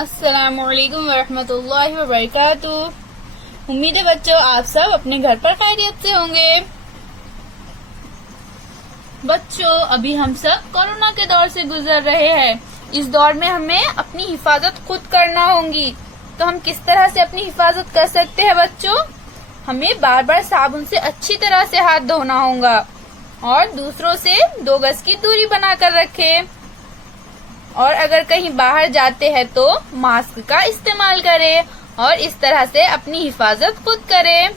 अस्सलामुअलैकुम वरहमतुल्लाहि वबरकातुह। उम्मीद है बच्चों आप सब अपने घर पर खैरियत से होंगे। बच्चों अभी हम सब कोरोना के दौर से गुजर रहे हैं। इस दौर में हमें अपनी हिफाजत खुद करना होगी। तो हम किस तरह से अपनी हिफाजत कर सकते हैं बच्चों? हमें बार बार साबुन से अच्छी तरह से हाथ धोना होगा और दूसरों से 2 गज की दूरी बनाकर रखें। और अगर कहीं बाहर जाते हैं तो मास्क का इस्तेमाल करें और इस तरह से अपनी हिफाजत खुद करें।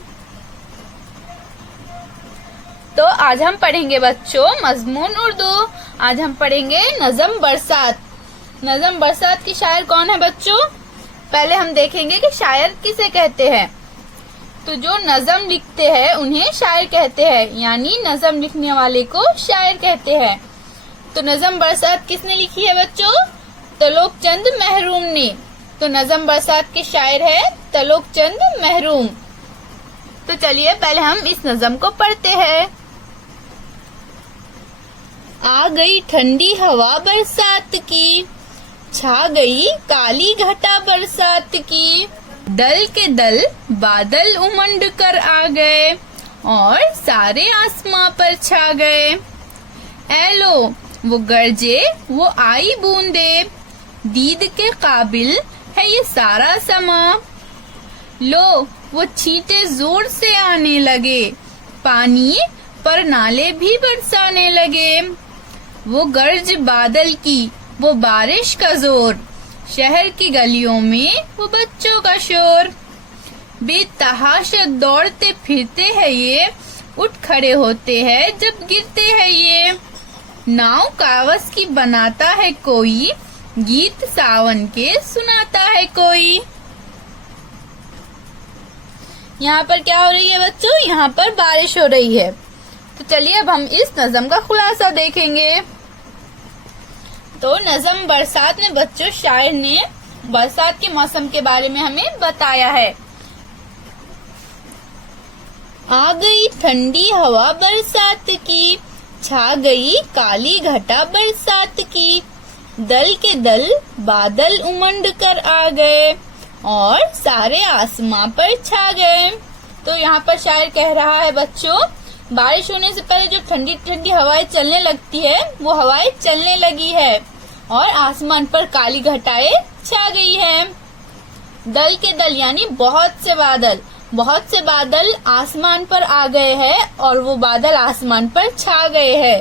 तो आज हम पढ़ेंगे बच्चों मजमून उर्दू। आज हम पढ़ेंगे नज़म बरसात। नज़म बरसात की शायर कौन है बच्चों? पहले हम देखेंगे कि शायर किसे कहते हैं। तो जो नज़म लिखते हैं उन्हें शायर कहते हैं, यानी नज़म लिखने वाले को शायर कहते हैं। तो नज़म बरसात किसने लिखी है बच्चों? तलोक चंद महरूम ने। तो नज़म बरसात के शायर है तलोक चंद महरूम। तो चलिए पहले हम इस नज़म को पढ़ते हैं। आ गई ठंडी हवा बरसात की, छा गई काली घटा बरसात की, दल के दल बादल उमंड कर आ गए और सारे आसमां पर छा गए। ए लो वो गरजे वो आई बूंदे, दीद के काबिल है ये सारा समा। लो वो छींटे जोर से आने लगे, पानी पर नाले भी बरसाने लगे। वो गर्ज बादल की वो बारिश का जोर, शहर की गलियों में वो बच्चों का शोर। बेतहाशा दौड़ते फिरते हैं ये, उठ खड़े होते हैं जब गिरते हैं ये। नाव कागज की बनाता है कोई, गीत सावन के सुनाता है कोई। यहाँ पर क्या हो रही है बच्चों? यहाँ पर बारिश हो रही है। तो चलिए अब हम इस नज़म का खुलासा देखेंगे। तो नज़म बरसात में बच्चों शायर ने बरसात के मौसम के बारे में हमें बताया है। आ गई ठंडी हवा बरसात की, छा गई काली घटा बरसात की, दल के दल बादल उमंड कर आ गए और सारे आसमां पर छा गए। तो यहाँ पर शायर कह रहा है बच्चों बारिश होने से पहले जो ठंडी ठंडी हवाएं चलने लगती है वो हवाएं चलने लगी है और आसमान पर काली घटाएं छा गई है। दल के दल यानी बहुत से बादल आसमान पर आ गए हैं और वो बादल आसमान पर छा गए हैं।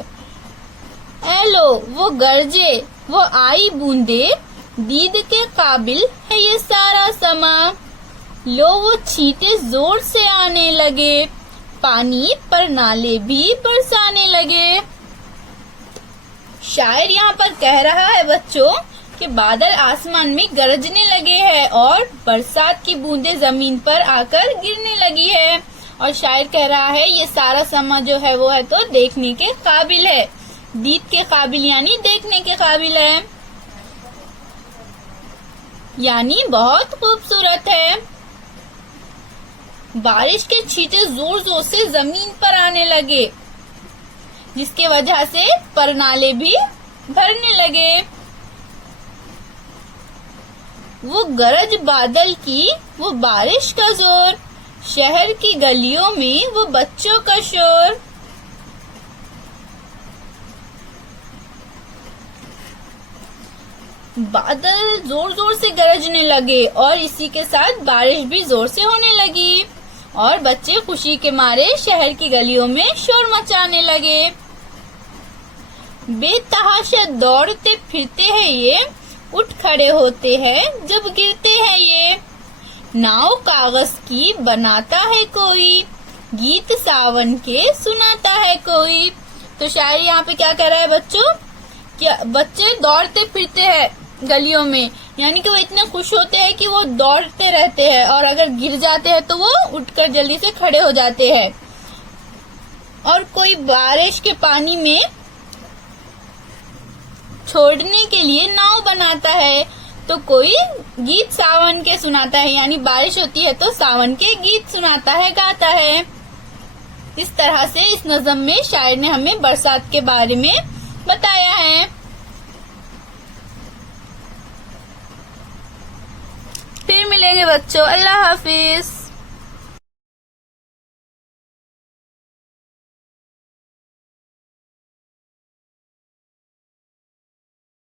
ए लो वो गरजे वो आई बूंदे, दीद के काबिल है ये सारा समा। लो वो छींटे जोर से आने लगे, पानी पर नाले भी बरसाने लगे। शायर यहाँ पर कह रहा है बच्चों कि बादल आसमान में गरजने लगे हैं और बरसात की बूंदें जमीन पर आकर गिरने लगी है। और शायर कह रहा है ये सारा समा जो है वो है तो देखने के काबिल है। दीद के काबिल यानी देखने के काबिल है, यानी बहुत खूबसूरत है। बारिश के छींटे जोर जोर से जमीन पर आने लगे, जिसके वजह से परनाले भी भरने लगे। वो गरज बादल की वो बारिश का जोर, शहर की गलियों में वो बच्चों का शोर। बादल जोर जोर से गरजने लगे और इसी के साथ बारिश भी जोर से होने लगी और बच्चे खुशी के मारे शहर की गलियों में शोर मचाने लगे। बेतहाशा दौड़ते फिरते हैं ये, उठ खड़े होते हैं जब गिरते हैं ये। नाव कागज की बनाता है कोई, गीत सावन के सुनाता है कोई। तो शायर यहाँ पे क्या कर रहा है बच्चों? क्या बच्चे दौड़ते फिरते हैं गलियों में, यानी कि वो इतने खुश होते हैं कि वो दौड़ते रहते हैं और अगर गिर जाते हैं तो वो उठकर जल्दी से खड़े हो जाते हैं। और कोई बारिश के पानी में छोड़ने के लिए नाव बनाता है, तो कोई गीत सावन के सुनाता है, यानी बारिश होती है तो सावन के गीत सुनाता है, गाता है। इस तरह से इस नज़म में शायर ने हमें बरसात के बारे में बताया है। मिलेंगे बच्चों, अल्लाह हाफिज।